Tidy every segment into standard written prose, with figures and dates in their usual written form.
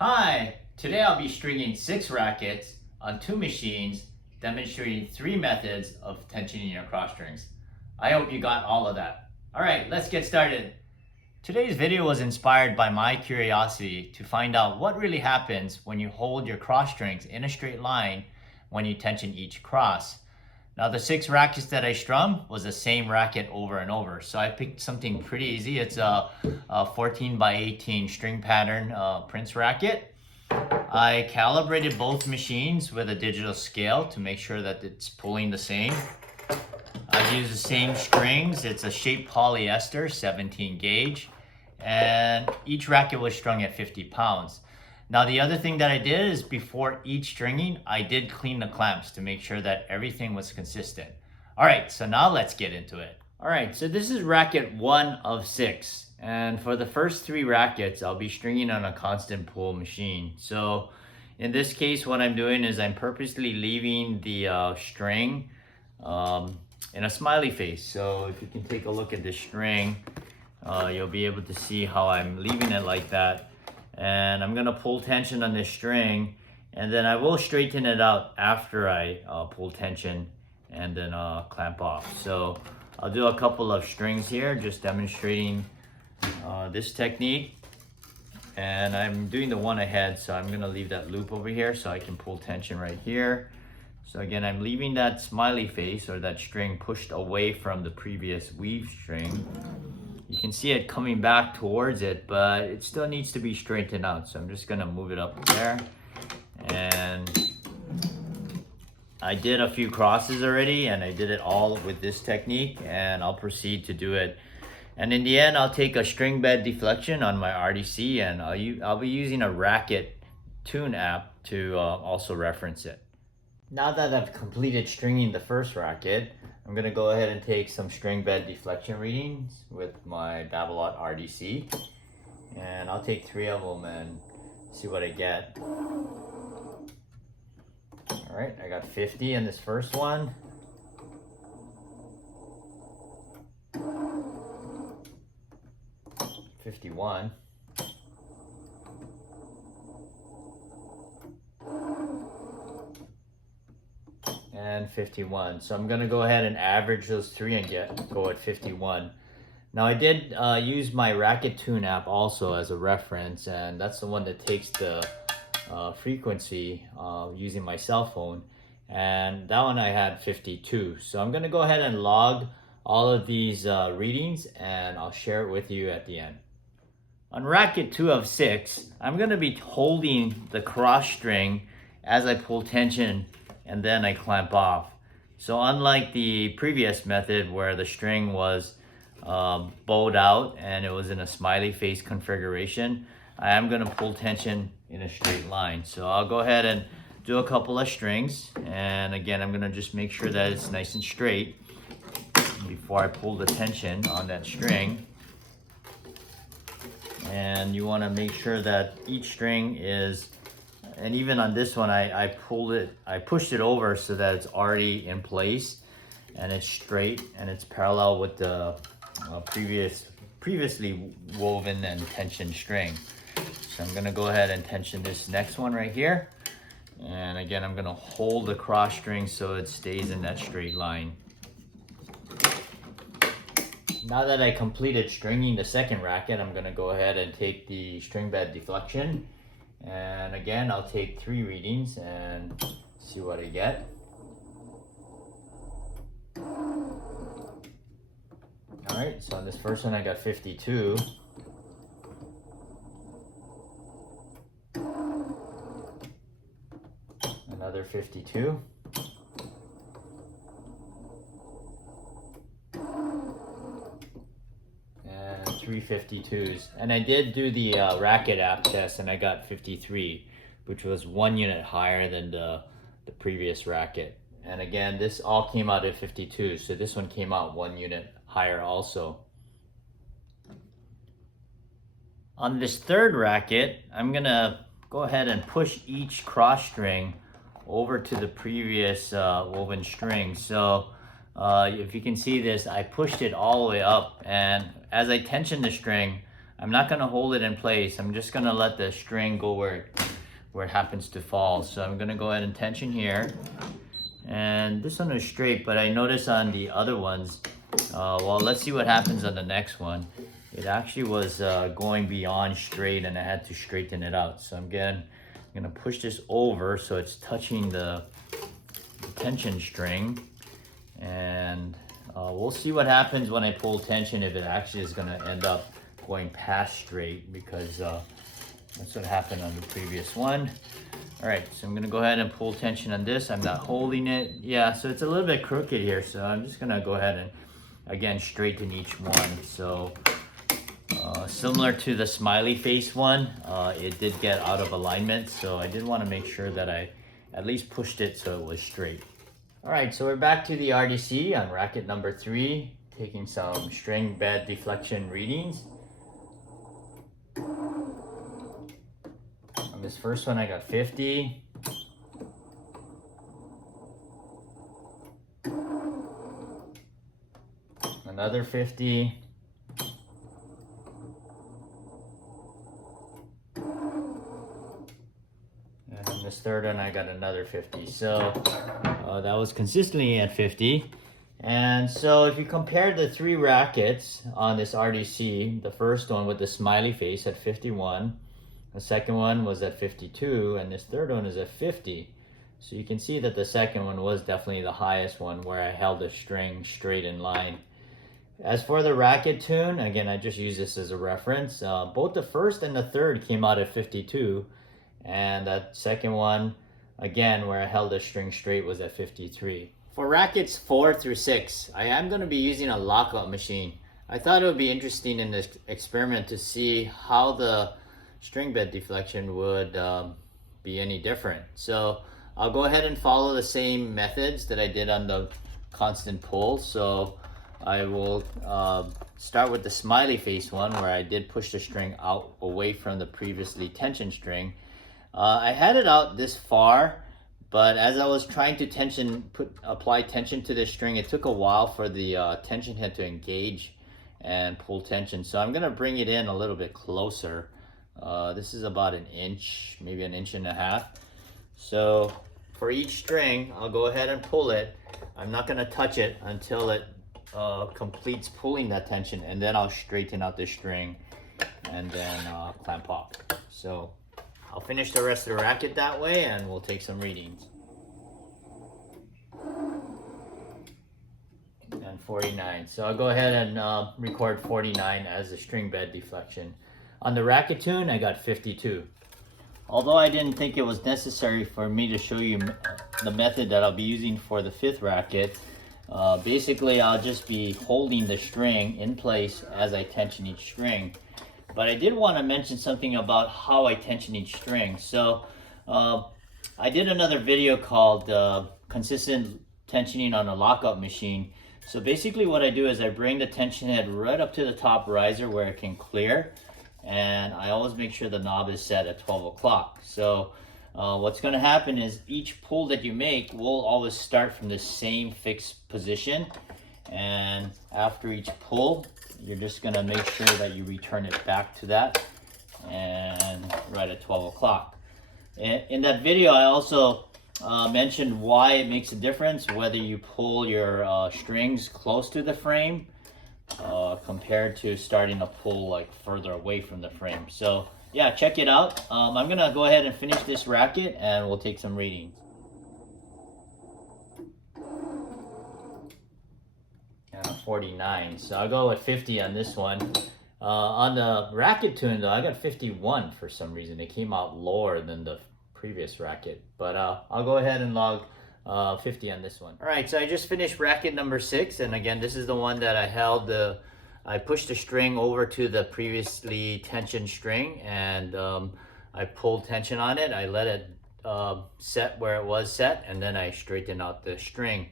Hi, today I'll be stringing 6 rackets on 2 machines, demonstrating 3 methods of tensioning your cross strings. I hope you got all of that. Alright, let's get started. Today's video was inspired by my curiosity to find out what really happens when you hold your cross strings in a straight line when you tension each cross. Now the 6 rackets that I strung was the same racket over and over. So I picked something pretty easy. It's a 14 by 18 string pattern Prince racket. I calibrated both machines with a digital scale to make sure that it's pulling the same. I used the same strings. It's a shape polyester 17 gauge. And each racket was strung at 50 pounds. Now the other thing that I did is before each stringing, I did clean the clamps to make sure that everything was consistent. All right, so now let's get into it. All right, so this is racket 1 of 6. And for the first 3 rackets, I'll be stringing on a constant pull machine. So in this case, what I'm doing is I'm purposely leaving the string in a smiley face. So if you can take a look at the string, you'll be able to see how I'm leaving it like that. And I'm gonna pull tension on this string, and then I will straighten it out after I pull tension and then clamp off. So I'll do a couple of strings here, just demonstrating this technique. And I'm doing the one ahead, so I'm gonna leave that loop over here so I can pull tension right here. So again, I'm leaving that smiley face or that string pushed away from the previous weave string. You can see it coming back towards it, but it still needs to be straightened out. So I'm just gonna move it up there. And I did a few crosses already, and I did it all with this technique, and I'll proceed to do it. And in the end, I'll take a string bed deflection on my RDC, and I'll be using a Racquet tune app to also reference it. Now that I've completed stringing the first racket, I'm gonna go ahead and take some string bed deflection readings with my Babolat RDC. And I'll take 3 of them and see what I get. All right, I got 50 in this first one. $51. And 51. So I'm gonna go ahead and average those 3 and go at 51. Now I did use my Racquet Tune app also as a reference, and that's the one that takes the frequency using my cell phone, and that one I had 52. So I'm gonna go ahead and log all of these readings, and I'll share it with you at the end. On racket 2 of 6, I'm gonna be holding the cross string as I pull tension and then I clamp off. So unlike the previous method where the string was bowed out and it was in a smiley face configuration, I am gonna pull tension in a straight line. So I'll go ahead and do a couple of strings, and again, I'm gonna just make sure that it's nice and straight before I pull the tension on that string. And you wanna make sure that each string is, and even on this one, I pushed it over so that it's already in place and it's straight and it's parallel with the previously woven and tensioned string. So I'm gonna go ahead and tension this next one right here. And again, I'm gonna hold the cross string so it stays in that straight line. Now that I completed stringing the second racket, I'm gonna go ahead and take the string bed deflection. And again, I'll take 3 readings and see what I get. All right, so on this first one, I got 52. Another 52. And 3 52s. And I did do the Racquet app test, and I got 53, which was 1 unit higher than the previous racket. And again, this all came out at 52, so this one came out 1 unit higher also. On this third racket, I'm gonna go ahead and push each cross string over to the previous woven string. So if you can see this, I pushed it all the way up, and as I tension the string, I'm not gonna hold it in place. I'm just gonna let the string go where it happens to fall. So I'm gonna go ahead and tension here. And this one is straight, but I noticed on the other ones, well, let's see what happens on the next one. It actually was going beyond straight, and I had to straighten it out. So I'm gonna push this over so it's touching the tension string, and we'll see what happens when I pull tension, if it actually is gonna end up going past straight, because that's what happened on the previous one. All right, so I'm gonna go ahead and pull tension on this. I'm not holding it. Yeah, so it's a little bit crooked here, so I'm just gonna go ahead and, again, straighten each one. So similar to the smiley face one, it did get out of alignment, so I did wanna make sure that I at least pushed it so it was straight. All right, so we're back to the RDC on racket number 3, taking some string bed deflection readings. On this first one, I got 50. Another 50. And on this third one, I got another 50. So that was consistently at 50. And so if you compare the 3 rackets on this RDC, the first one with the smiley face at 51, the second one was at 52, and this third one is at 50. So you can see that the second one was definitely the highest one, where I held the string straight in line. As for the racket tune, again, I just use this as a reference. Both the first and the third came out at 52, and that second one, again, where I held the string straight, was at 53. For rackets 4 through 6, I am going to be using a lockout machine. I thought it would be interesting in this experiment to see how the string bed deflection would be any different. So I'll go ahead and follow the same methods that I did on the constant pull. So I will start with the smiley face one, where I did push the string out away from the previously tension string. I had it out this far, but as I was trying to apply tension to the string, it took a while for the tension head to engage and pull tension. So I'm gonna bring it in a little bit closer. This is about an inch, maybe an inch and a half. So for each string, I'll go ahead and pull it. I'm not gonna touch it until it completes pulling that tension, and then I'll straighten out the string and then clamp off. So I'll finish the rest of the racket that way, and we'll take some readings. And 49. So I'll go ahead and record 49 as a string bed deflection. On the racket tune, I got 52. Although I didn't think it was necessary for me to show you the method that I'll be using for the 5th racket, basically I'll just be holding the string in place as I tension each string. But I did want to mention something about how I tension each string. So I did another video called consistent tensioning on a lockout machine. So basically what I do is I bring the tension head right up to the top riser where it can clear, and I always make sure the knob is set at 12 o'clock. So what's going to happen is each pull that you make will always start from the same fixed position, and after each pull you're just going to make sure that you return it back to that, and right at 12 o'clock. In that video I also mentioned why it makes a difference whether you pull your strings close to the frame compared to starting to pull like further away from the frame. So yeah, check it out. I'm gonna go ahead and finish this racket, and we'll take some readings. And 49, so I'll go with 50 on this one. On the racket tune though, I got 51 for some reason. It came out lower than the previous racket, but I'll go ahead and log 50 on this one. All right, so I just finished racket number 6, and again, this is the one that I held I pushed the string over to the previously tensioned string, and I pulled tension on it. I let it set where it was set, and then I straightened out the string.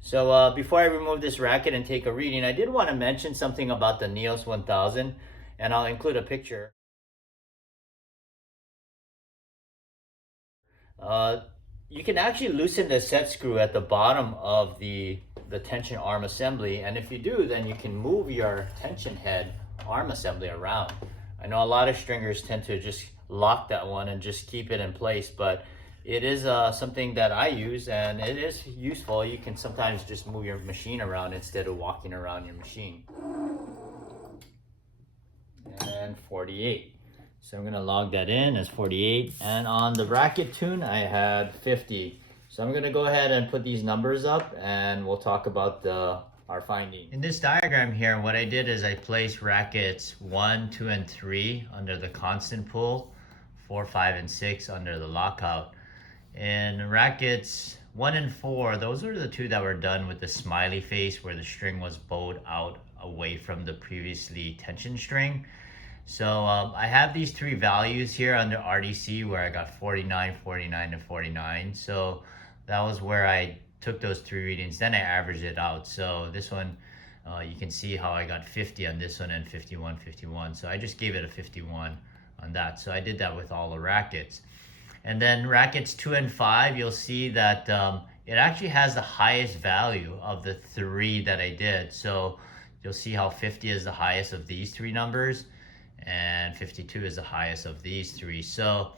So before I remove this racket and take a reading, I did want to mention something about the Neos 1000, and I'll include a picture. You can actually loosen the set screw at the bottom of the tension arm assembly, and if you do, then you can move your tension head arm assembly around. I know a lot of stringers tend to just lock that one and just keep it in place, but it is something that I use, and it is useful. You can sometimes just move your machine around instead of walking around your machine. And 48. So I'm gonna log that in as 48. And on the Racquet tune, I had 50. So I'm gonna go ahead and put these numbers up, and we'll talk about our findings. In this diagram here, what I did is I placed Racquets 1, 2, and 3 under the constant pull, 4, 5, and 6 under the lockout. And Racquets 1 and 4, those are the two that were done with the smiley face where the string was bowed out away from the previously tension string. So I have these three values here under RDC where I got 49, 49, and 49. So that was where I took those three readings, then I averaged it out. So this one, you can see how I got 50 on this one and 51, 51. So I just gave it a 51 on that. So I did that with all the Racquets. And then Racquets 2 and 5, you'll see that it actually has the highest value of the three that I did. So you'll see how 50 is the highest of these three numbers, and 52 is the highest of these three. So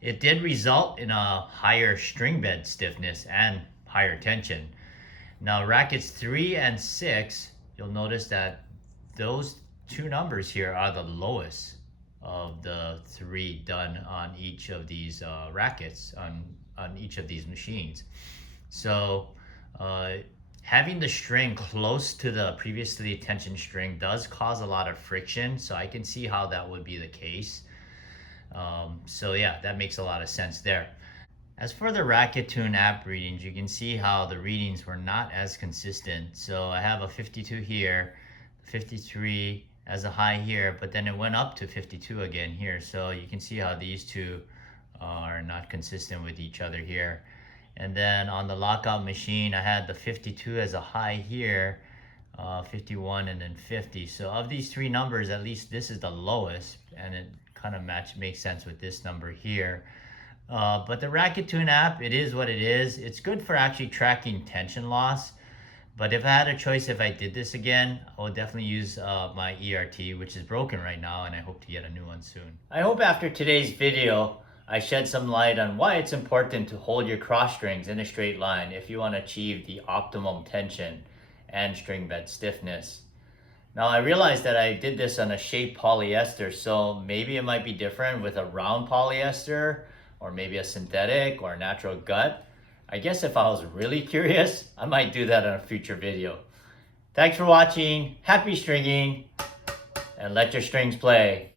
it did result in a higher string bed stiffness and higher tension. Now Racquets 3 and 6, you'll notice that those two numbers here are the lowest of the three done on each of these Racquets, on each of these machines. So having the string close to the previously tension string does cause a lot of friction, so I can see how that would be the case. So yeah, that makes a lot of sense there. As for the Racquet Tune app readings, you can see how the readings were not as consistent. So I have a 52 here, 53 as a high here, but then it went up to 52 again here. So you can see how these two are not consistent with each other here. And then on the lockout machine, I had the 52 as a high here, 51, and then 50. So of these three numbers, at least this is the lowest, and it kind of makes sense with this number here. But the Racquet Tune app, it is what it is. It's good for actually tracking tension loss. But if I had a choice, if I did this again, I would definitely use my ERT, which is broken right now, and I hope to get a new one soon. I hope after today's video, I shed some light on why it's important to hold your cross strings in a straight line if you want to achieve the optimum tension and string bed stiffness. Now I realized that I did this on a shaped polyester, so maybe it might be different with a round polyester, or maybe a synthetic or a natural gut. I guess if I was really curious, I might do that in a future video. Thanks for watching, happy stringing, and let your strings play.